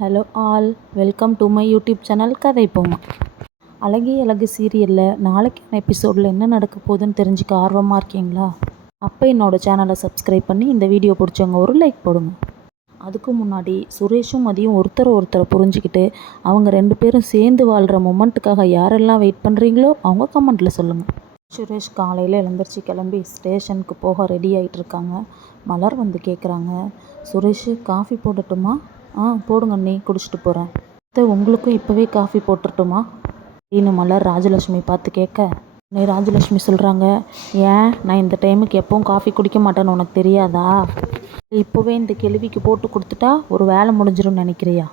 Hello all, welcome to my YouTube channel கதை போமா. அழகே அழகு சீரியலில் நாளைக்கான எபிசோடில் என்ன நடக்க போகுதுன்னு தெரிஞ்சுக்க ஆர்வமாக இருக்கீங்களா? அப்போ என்னோடய சேனலை சப்ஸ்கிரைப் பண்ணி இந்த வீடியோ பிடிச்சவங்க ஒரு லைக் போடுங்க. அதுக்கு முன்னாடி சுரேஷும் மதியும் ஒருத்தரை புரிஞ்சுக்கிட்டு அவங்க 2 பேரும் சேர்ந்து வாழ்கிற மொமெண்ட்டுக்காக யாரெல்லாம் வெயிட் பண்ணுறீங்களோ அவங்க கமெண்ட்டில் சொல்லுங்கள். சுரேஷ் காலையில் எழுந்திரிச்சு கிளம்பி ஸ்டேஷனுக்கு போக ரெடி ஆகிட்டு இருக்காங்க. மலர் வந்து கேட்குறாங்க, சுரேஷ் காஃபி போடட்டுமா? போடுங்க அண்ணி, குடிச்சிட்டு போகிறேன். உங்களுக்கும் இப்போவே காஃபி போட்டுட்டுமா அப்படின்னு மலர் ராஜலட்சுமி பார்த்து கேட்க, நீ ராஜலட்சுமி சொல்கிறாங்க, ஏன் நான் இந்த டைமுக்கு எப்பவும் காஃபி குடிக்க மாட்டேன்னு உனக்கு தெரியாதா? இப்போவே இந்த கேள்விக்கு போட்டு கொடுத்துட்டா ஒரு வேலை முடிஞ்சிரும்னு நினைக்கிறியா?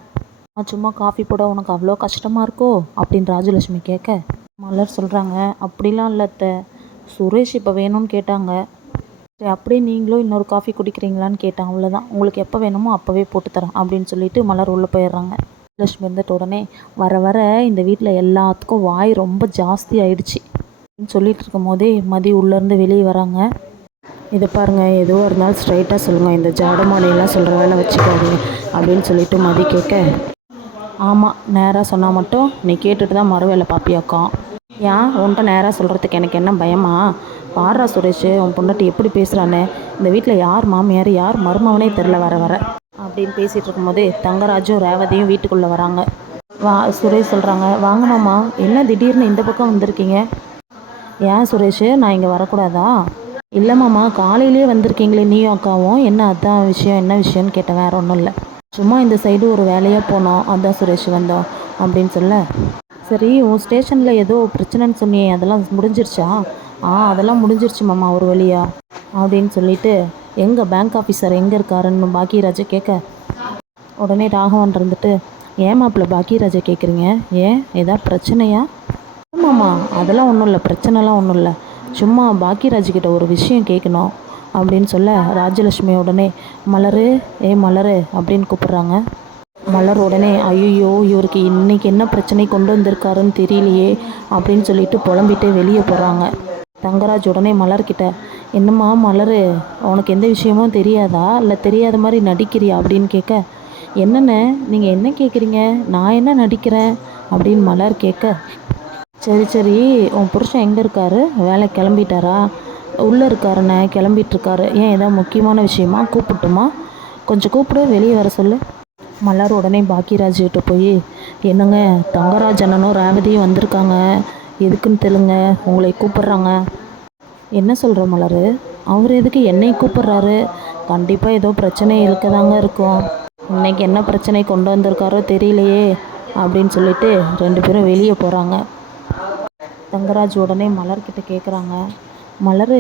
நான் சும்மா காஃபி போட உனக்கு அவ்வளோ கஷ்டமாக இருக்கோ அப்படின்னு ராஜலட்சுமி கேட்க, மலர் சொல்கிறாங்க, அப்படிலாம் இல்லை அத்தை, சுரேஷ் இப்போ வேணும்னு கேட்டாங்க, சரி அப்படியே நீங்களும் இன்னொரு காஃபி குடிக்கிறீங்களான்னு கேட்டான், அவ்வளோதான், உங்களுக்கு எப்போ வேணுமோ அப்போவே போட்டு தரேன் அப்படின்னு சொல்லிட்டு மலர் உள்ளே போயிடுறாங்க. லட்சுமி இருந்துட்டு உடனே, வர வர இந்த வீட்டில் எல்லாத்துக்கும் வாய் ரொம்ப ஜாஸ்தி ஆயிடுச்சு அப்படின்னு சொல்லிட்டு இருக்கும் போதே மதி உள்ளேருந்து வெளியே வராங்க. இதை பாருங்கள், எதுவாக இருந்தாலும் ஸ்ட்ரைட்டாக சொல்லுங்கள், இந்த ஜாடமாலையெல்லாம் சொல்கிற வேலை வச்சுக்காதீங்க அப்படின்னு சொல்லிட்டு மதி கேட்க, ஆமாம், நேராக சொன்னால் மட்டும் நீ கேட்டுட்டு தான் மறு வேலை பாப்பியாக்கா? ஏன் உன்கிட்ட நேராக சொல்கிறதுக்கு எனக்கு என்ன பயமா? பாடுறா சுரேஷ், உன் பொண்டாட்டி எப்படி பேசுகிறான்னு, இந்த வீட்டில் யார் மாமியார் யார் மருமவனே தெரில வர வர அப்படின்னு பேசிகிட்டு இருக்கும்போது தங்கராஜும் ரேவதியும் வீட்டுக்குள்ளே வராங்க. சுரேஷ் சொல்கிறாங்க, வாங்க மாமா, என்ன திடீர்னு இந்த பக்கம் வந்திருக்கீங்க? ஏன் சுரேஷ், நான் இங்கே வரக்கூடாதா? இல்லை மாமா, காலையிலேயே வந்திருக்கீங்களே நீயும் அக்காவும், என்ன அதான் விஷயம், என்ன விஷயம்னு கேட்டேன். வேறு ஒன்றும் இல்லை, சும்மா இந்த சைடு ஒரு வேலையாக போனோம், அதான் சுரேஷ் வந்தோம் அப்படின்னு சொல்ல, சரி உன் ஸ்டேஷனில் ஏதோ பிரச்சனைன்னு சொன்னியே, அதெல்லாம் முடிஞ்சிருச்சா? அதெல்லாம் முடிஞ்சிருச்சு மாமா ஒரு வழியா அப்படின்னு சொல்லிட்டு, எங்கள் பேங்க் ஆஃபீஸர் எங்கே இருக்காருன்னு பாக்கியராஜை கேட்க, உடனே ராகவன் இருந்துட்டு, ஏன் மாப்பிள்ள பாக்கியராஜை கேட்குறீங்க? ஏன் ஏதா பிரச்சனையா? ஆமாம்மா, அதெல்லாம் ஒன்றும் இல்லை, பிரச்சனைலாம் ஒன்றும் இல்லை, சும்மா பாக்கியராஜ்கிட்ட ஒரு விஷயம் கேட்கணும் அப்படின்னு சொல்ல, ராஜலட்சுமி உடனே மலரு, மலரு அப்படின்னு கூப்பிட்றாங்க. மலர் உடனே, ஐயோ இவருக்கு இன்றைக்கி என்ன பிரச்சனை கொண்டு வந்திருக்காருன்னு தெரியலையே அப்படின்னு சொல்லிட்டு புலம்பிட்டே வெளியே போகிறாங்க. தங்கராஜ் உடனே மலர்கிட்ட, என்னம்மா மலர், உனக்கு எந்த விஷயமும் தெரியாதா, இல்லை தெரியாத மாதிரி நடிக்கிறியா அப்படின்னு கேட்க, என்னென்ன நீங்கள் என்ன கேட்குறீங்க, நான் என்ன நடிக்கிறேன் அப்படின்னு மலர் கேட்க, சரி உன் புருஷன் எங்கே இருக்காரு, வேலை கிளம்பிட்டாரா? உள்ளே இருக்காருண்ணே, கிளம்பிட்டுருக்காரு, ஏன் ஏதாவது முக்கியமான விஷயமா, கூப்பிட்டுமா? கொஞ்சம் கூப்பிடு, வெளியே வர சொல்லு. மலர் உடனே பாக்கியராஜ்கிட்ட போய், என்னங்க தங்கராஜ் அண்ணனும் ரேவதியும் வந்திருக்காங்க, எதுக்குன்னு தெலுங்க, உங்களை கூப்பிட்றாங்க. என்ன சொல்கிற மலர், அவர் எதுக்கு என்னை கூப்பிட்றாரு? கண்டிப்பாக ஏதோ பிரச்சனை இருக்கதாங்க இருக்கும், இன்னைக்கு என்ன பிரச்சனை கொண்டு வந்திருக்காரோ தெரியலையே அப்படின்னு சொல்லிட்டு 2 பேரும் வெளியே போகிறாங்க. தங்கராஜ் உடனே மலர்கிட்ட கேட்குறாங்க, மலர்,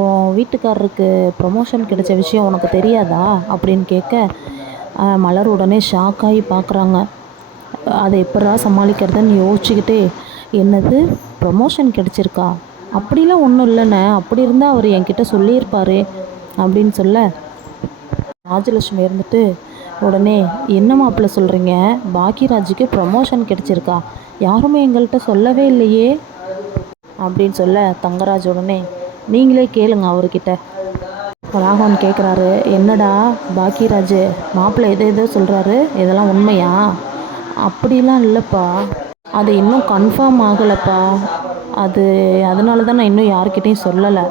உன் வீட்டுக்காரருக்கு ப்ரமோஷன் கிடைச்ச விஷயம் உனக்கு தெரியாதா அப்படின்னு கேட்க, மலர் உடனே ஷாக்காகி பார்க்குறாங்க. அதை எப்படா சமாளிக்கிறதுன்னு யோசிச்சுக்கிட்டே, என்னது ப்ரமோஷன் கிடச்சிருக்கா? அப்படிலாம் ஒன்றும் இல்லைண்ணே, அப்படி இருந்தால் அவர் என்கிட்ட சொல்லியிருப்பார் அப்படின்னு சொல்ல, ராஜலட்சுமி இருந்துட்டு உடனே, என்ன மாப்பிள்ள சொல்கிறீங்க, பாக்கியராஜுக்கு ப்ரமோஷன் கிடச்சிருக்கா? யாருமே எங்கள்கிட்ட சொல்லவே இல்லையே அப்படின்னு சொல்ல, தங்கராஜ் உடனே, நீங்களே கேளுங்க அவர்கிட்ட. ராகவன் கேட்குறாரு, என்னடா பாக்கியராஜ் மாப்பிள்ளை எதோ சொல்கிறாரு, இதெல்லாம் உண்மையா? அப்படிலாம் இல்லைப்பா, அது இன்னும் கன்ஃபார்ம் ஆகலைப்பா, அதனால தான் நான் இன்னும் யார்கிட்டையும் சொல்லலை.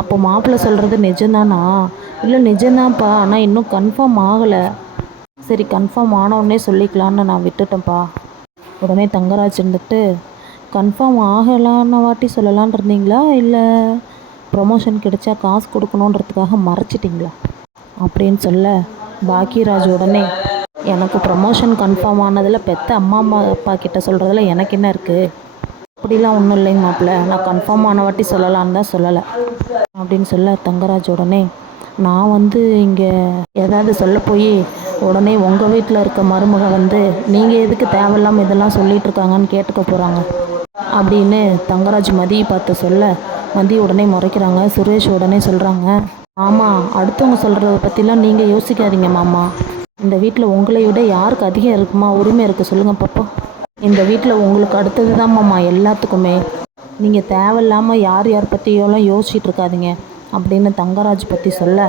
அப்போ மாப்பிள்ளை சொல்கிறது நிஜம்தானா? இல்லை நிஜம்தான்ப்பா, ஆனால் இன்னும் கன்ஃபார்ம் ஆகலை. சரி, கன்ஃபார்ம் ஆனவுடனே சொல்லிக்கலான்னு நான் விட்டுட்டேன்ப்பா. உடனே தங்கராஜ் இருந்துட்டு, கன்ஃபார்ம் ஆகலான்னு வாட்டி சொல்லலான் இருந்தீங்களா, இல்லை ப்ரொமோஷன் கிடைச்சா காசு கொடுக்கணுன்றதுக்காக மறைச்சிட்டிங்களா அப்படின்னு சொல்ல, பாக்கியராஜ் உடனே, எனக்கு ப்ரமோஷன் கன்ஃபார்ம் ஆனதில் பெற்ற அம்மா அப்பா கிட்ட சொல்கிறதுல எனக்கு என்ன இருக்குது, அப்படிலாம் ஒன்றும் இல்லைங்க மாப்பிள்ள, நான் கன்ஃபார்ம் ஆன வாட்டி சொல்லலான்னு தான் சொல்லலை அப்படின்னு சொல்ல, தங்கராஜ் உடனே, நான் இங்கே ஏதாவது சொல்ல போய் உடனே உங்கள் வீட்டில் இருக்க மருமக நீங்கள் எதுக்கு தேவையில்லாமல் இதெல்லாம் சொல்லிகிட்ருக்காங்கன்னு கேட்டுக்க போகிறாங்க அப்படின்னு தங்கராஜ் மதியை பார்த்து சொல்ல, மதி உடனே முறைக்கிறாங்க. சுரேஷ் உடனே சொல்கிறாங்க, ஆமாம், அடுத்தவங்க சொல்கிறத பற்றிலாம் நீங்கள் யோசிக்காதீங்க மாமா, இந்த வீட்டில் உங்களை விட யாருக்கு அதிகம் இருக்குமா உரிமை இருக்குது சொல்லுங்கள் பாப்பா, இந்த வீட்டில் உங்களுக்கு அடுத்தது தான் மாமா எல்லாத்துக்குமே, நீங்கள் தேவையில்லாமல் யார் பற்றியோலாம் யோசிச்சுட்டு இருக்காதீங்க அப்படின்னு தங்கராஜ் பற்றி சொல்ல,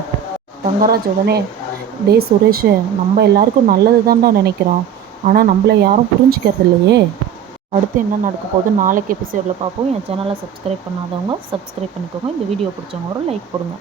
தங்கராஜ் உடனே, டேய் சுரேஷ், நம்ம எல்லாருக்கும் நல்லது தான்டா நினைக்கிறோம். ஆனால் நம்மளை யாரும் புரிஞ்சுக்கிறது இல்லையே. அடுத்து என்ன நடக்க போகுது நாளைக்கு எபிசோடில் பார்ப்போம். என் சேனலை சப்ஸ்கிரைப் பண்ணாதவங்க சப்ஸ்கிரைப் பண்ணிக்கோங்க. இந்த வீடியோ பிடிச்சவங்க ஒரு லைக் போடுங்க.